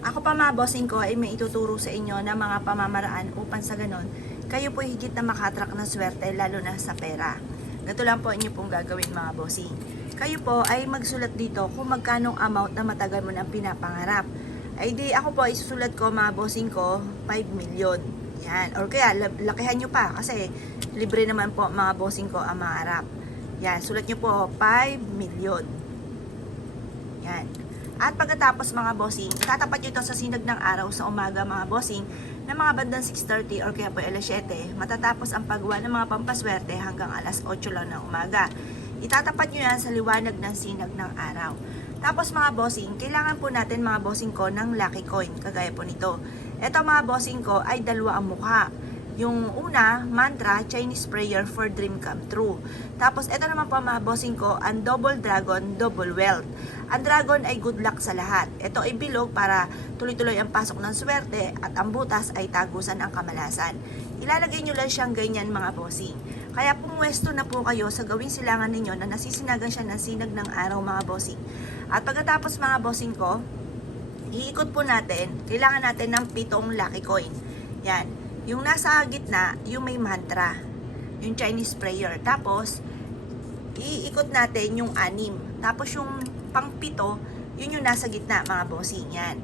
Ako pa mga bossing ko ay may ituturo sa inyo na mga pamamaraan upang sa ganon, kayo po higit na makatrak ng swerte lalo na sa pera. Ganito lang po inyo pong gagawin mga bossing. Kayo po ay magsulat dito kung magkanong amount na matagal mo nang pinapangarap. Ay di ako po isusulat ko mga bossing ko 5 million. Yan. Or kaya lakihan nyo pa kasi libre naman po mga bossing ko ang mangarap. Yan. Sulat nyo po 5 million. Yan. At pagkatapos mga bossing, tatapat nyo ito sa sinag ng araw sa umaga mga bossing na mga bandang 6:30 or kaya po alas 7. Matatapos ang paggawa ng mga pampaswerte hanggang alas 8 lang ng umaga. Itatapat nyo yan sa liwanag ng sinag ng araw. Tapos mga bossing, kailangan po natin mga bossing ko ng lucky coin, kagaya po nito. Ito mga bossing ko ay dalawa ang mukha. Yung una, mantra, Chinese prayer for dream come true. Tapos ito naman po mga bossing ko, ang double dragon, double wealth. Ang dragon ay good luck sa lahat. Ito ay bilog para tuloy-tuloy ang pasok ng swerte at ang butas ay tagusan ang kamalasan. Ilalagay nyo lang siyang ganyan mga bossing. Kaya pumwesto na po kayo sa gawing silangan ninyo na nasisinagan siya ng sinag ng araw mga bossing. At pagkatapos mga bossing ko, iikot po natin, kailangan natin ng 7 lucky coin. Yan. Yung nasa gitna, yung may mantra, yung Chinese prayer. Tapos, iikot natin yung 6. Tapos yung pang-7, yun yung nasa gitna mga bossing. Yan.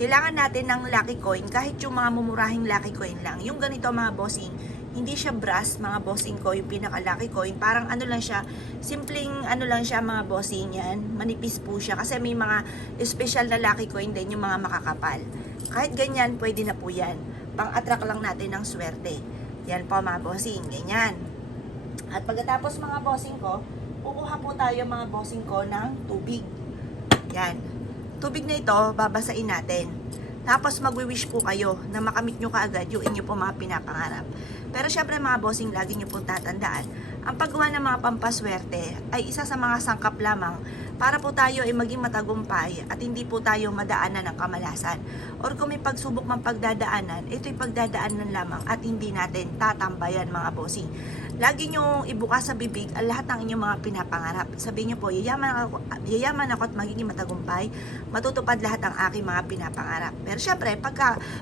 Kailangan natin ng lucky coin, kahit yung mga mumurahing lucky coin lang. Yung ganito mga bossing, hindi siya brass mga bossing ko, yung pinaka lucky coin. Parang ano lang siya, simpleng ano lang siya mga bossing yan. Manipis po siya kasi may mga special na lucky coin din yung mga makakapal. Kahit ganyan, pwede na po yan. Pang-attract lang natin ng swerte. Yan po mga bossing, ganyan. At pagkatapos mga bossing ko, kukuha po tayo mga bossing ko ng tubig. Yan. Tubig na ito, babasain natin. Tapos magwi-wish po kayo na makamit nyo kaagad yung inyo po mga pinapangarap. Pero syempre mga bossing, lagi nyo po tatandaan, ang paggawa ng mga pampaswerte ay isa sa mga sangkap lamang para po tayo ay maging matagumpay at hindi po tayo madaanan ng kamalasan. Or kung may pagsubok mang pagdadaanan, ito'y pagdadaanan lamang at hindi natin tatambayan mga bossing. Lagi nyo ibukas sa bibig ang lahat ng inyong mga pinapangarap. Sabihin nyo po, yayaman ako at magiging matagumpay, matutupad lahat ang aking mga pinapangarap. Pero syempre,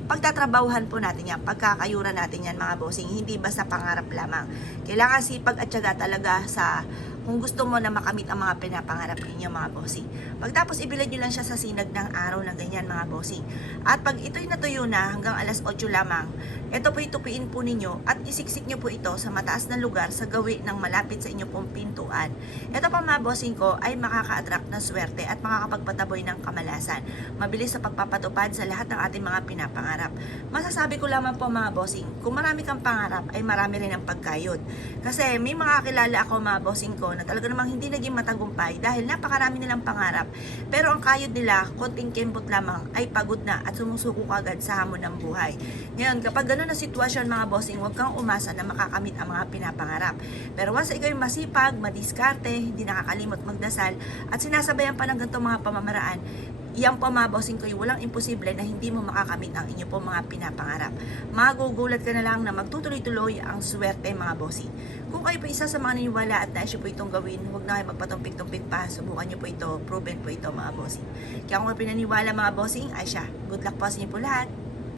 pagtatrabahuhan po natin yan, pagkakayuran natin yan mga bossing, hindi basta pangarap lamang. Kailangan sipag at tiyaga talaga sa kung gusto mo na makamit ang mga pinapangarap ninyo mga bossing. Pagtapos ibilad nyo lang siya sa sinag ng araw na ganyan mga bossing. At pag ito'y natuyo na hanggang alas 8 lamang, ito po itupiin po ninyo at isiksik nyo po ito sa mataas na lugar sa gawi ng malapit sa inyo pong pintuan. Ito pa mga bossing ko ay makaka-attract ng swerte at makakapagpataboy ng kamalasan. Mabilis sa pagpapatupad sa lahat ng ating mga pinapangarap. Masasabi ko lamang po mga bossing, kung marami kang pangarap ay marami rin ang pagkayod. Kasi may mga kilala ako mga bossing ko na talaga namang hindi naging matagumpay dahil napakarami nilang pangarap. Pero ang kayod nila, konting kembot lamang, ay pagod na at sumusuko agad sa hamon ng buhay. Ngayon, kapag ganun na sitwasyon mga bossing, huwag kang umasa na makakamit ang mga pinapangarap. Pero once ikaw yung masipag, madiskarte, hindi nakakalimot magdasal, at sinasabayan pa ng ganitong mga pamamaraan, yan po mga bossing ko, walang imposible na hindi mo makakamit ang inyo po mga pinapangarap. Magugulat ka na lang na magtutuloy-tuloy ang swerte mga bossing. Kung kayo po isa sa mga niniwala at nais nyo po itong gawin, huwag na kayo magpatumpik-tumpik pa. Subukan nyo po ito, proven po ito mga bossing. Kaya kung pinaniwala mga bossing, ay siya. Good luck po sa inyo po lahat.